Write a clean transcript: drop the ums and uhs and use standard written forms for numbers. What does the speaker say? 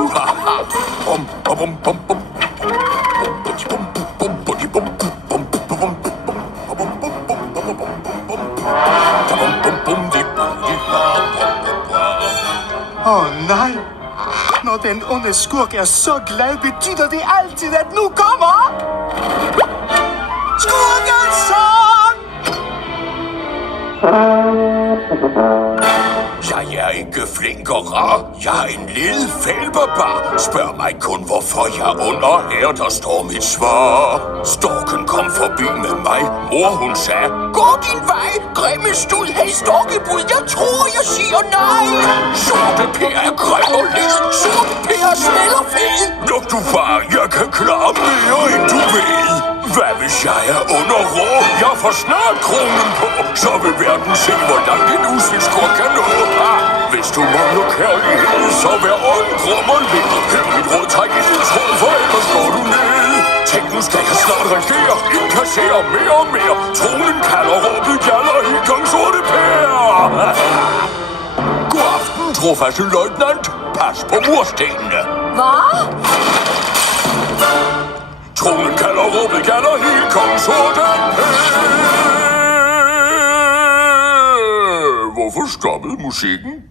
Bum, bum, bum, bum. Nej. Når den onde skurk er så glad, betyder det altid, at nu kommer skurkens sang! Jeg er ikke flink og rar. Jeg er en lille fælberbar. Spørg mig kun, hvorfor jeg under her, der står mit svar. Storken kom forbi med mig. Mor, hun sagde, gå din vej, grimme stud. Hey, storkebud, jeg tror, jeg siger nej. Sorte Per er grim og led. Sorte Per er smal og fed. Luk du bare, jeg kan klare mere, end du ved. Hvad hvis jeg er under rå? Jeg får snart kronen på. Så vil verden se, hvor langt en usel skurk kan nå. Hvis du mangler kærlighed, så vær ond, grum og led. Hør mit råd, træk i din tråd, for ellers går du ned. Tænk, nu skal jeg snart regere, indkassere mere og mere. Tronen kalder, råbet gjalder, i gang sorte pære. God aften, trofaste løjtnant. Pas på murstenene. Hvad? Tronen kalder, råbet gjalder, i gang sorte pære. Hvorfor stoppede musikken?